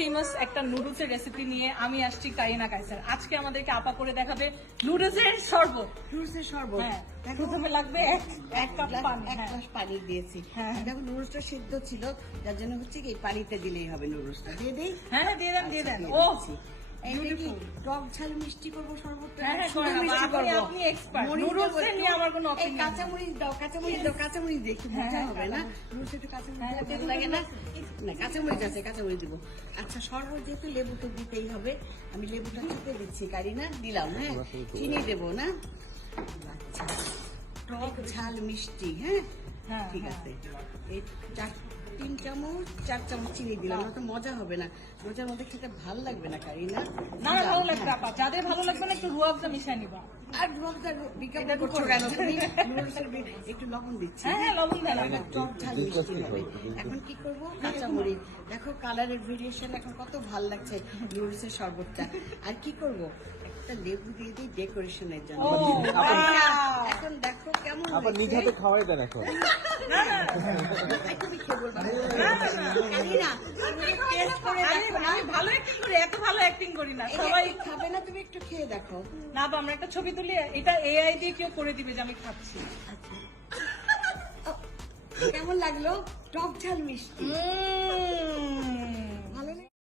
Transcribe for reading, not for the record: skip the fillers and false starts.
Famous একটা নুডলসের recipe নিয়ে আমি আসছি কারিনা কায়সার। আজকে আমাদেরকে আপা করে দেখাবে নুডলসের শরবত। নুডলসের শরবত। হ্যাঁ, দেখো, প্রথমে লাগবে এক কাপ পানি। এক গ্লাস পানি দিয়েছি। হ্যাঁ। দেখো নুডলসটা সিদ্ধ ছিল, যার জন্য হচ্ছে কি এই পানিতে দিলেই হবে নুডলসটা। দিয়ে দেই। হ্যাঁ দিয়ে দেন দিয়ে আচ্ছা, দেন। দিয়ে ও দিচ্ছি। এইটা কি টক ঝাল মিষ্টি করবো শরবতটা? হ্যাঁ, শুধু করেন। মিষ্টি আপনি- করবো। আপনি expert। মরিচ নুডলস দেবো নিয়ে একটু। আমার কোনো এই opinion নেই। কাঁচামরিচ দাও, কাঁচামরিচ দাও, কাঁচামরিচ দেখি মজা হ্যাঁ, হবে না? নুডলসে একটু কাঁচামরিচ হ্যাঁ, দিলে ভালো লাগে না? না, কাঁচামরিচ আছে, কাঁচামরিচ দিব। আচ্ছা, শরবত যেহেতু লেবু তো দিতেই হবে, আমি লেবুটা চিপে দিচ্ছি। কারিনা দিলাম, হ্যাঁ, চিনি দেবো না? আচ্ছা, টক ঝাল মিষ্টি, হ্যাঁ হ্যাঁ, ঠিক হ্যাঁ। আছে। এই 4 চামচ চিনি দিলাম, না তো মজা হবে না। রোজার মধ্যে খেতে ভালো লাগবে না কারিনা। না না, ভালো লাগবে আপা, যাদের ভালো লাগবে না একটু রুয়াবজা মিশিয়ে নিবা। আর রোজার বিজ্ঞাপন এটা করছো করো। কেন তুমি? নুডলসের একটু লবণ দিচ্ছি। হ্যাঁ, হ্যাঁ, লবণ দেন। এবার টক ঝাল মিষ্টি হবে। এখন কি করবো? কাঁচামরিচ। দেখো কালারের ভেরিয়েশন এখন কত ভালো লাগছে নুডলসের শরবতটা। আর কি করব? একটা লেবু দিয়ে দিই ডেকোরেশনের জন্য। ও, wow! এখন দেখো কেমন আবার নিজ হয়েছে। হাতে খাওয়াই দেন এখন। তুমি খেয়ে বলবা। কারিনা, তুমি টেস্ট করে দেখো না। আমি ভালো অ্যাক্টিং করি, এত ভালো অ্যাক্টিং করি না। এই সবাই যে খাবে না, তুমি একটু খেয়ে দেখো। না বা আমরা একটা ছবি তুলি, এটা এআই দিয়ে কেউ করে দিবে যে আমি খাচ্ছি। কেমন লাগলো? টক ঝাল মিষ্টি।